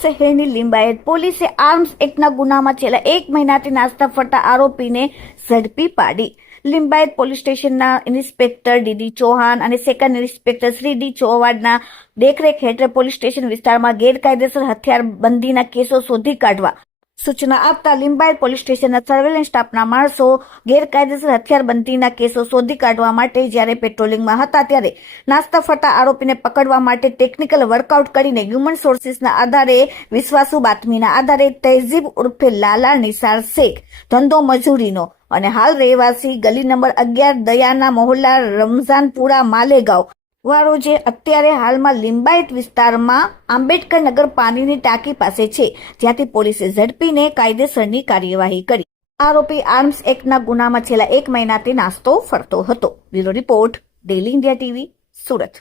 શહેરની લિંબાયત પોલીસે આર્મ્સ એક્ટના ગુનામાં છેલ્લા 1 મહિનાથી નાસ્તા ફરતા આરોપીને ઝડપી પાડી. લિંબાયત પોલીસ સ્ટેશનના ઇન્સ્પેક્ટર ડીડી ચૌહાણ અને સેકન્ડ ઇન્સ્પેક્ટર શ્રી ડી ચૌહાણના દેખરેખ હેઠળ પોલીસ સ્ટેશન વિસ્તારમાં ગેરકાયદેસર હથિયારબંધીના કેસો શોધી કાઢવા સૂચના આપતા લિંબાયત પોલીસ સ્ટેશનના સર્વેલન્સ સ્ટાફના માણસો ગેરકાયદેસર હથિયારબંધીના કેસો શોધી કાઢવા માટે જ્યારે પેટ્રોલિંગમાં હતા ત્યારે નાસ્તા ફરતા આરોપીને પકડવા માટે ટેકનિકલ વર્કઆઉટ કરીને હ્યુમન સોર્સિસના આધારે વિશ્વાસુ બાતમીના આધારે તહેઝીબ ઉર્ફે લાલા નિસાર શેખ ધંધો મજૂરીનો અને હાલ રહેવાસી ગલી નંબર 11 દયાના મોહલ્લા રમઝાનપુરા માલેગાંવ વાળો જે અત્યારે હાલમાં લિંબાયત વિસ્તારમાં આંબેડકર નગર પાણીની ટાંકી પાસે છે, જ્યાંથી પોલીસે ઝડપીને કાયદેસરની કાર્યવાહી કરી. આરોપી આર્મ્સ એક્ટના ગુનામાં છેલ્લા 1 મહિનાથી નાસ્તો ફરતો હતો. Bureau report, daily India TV, Surat.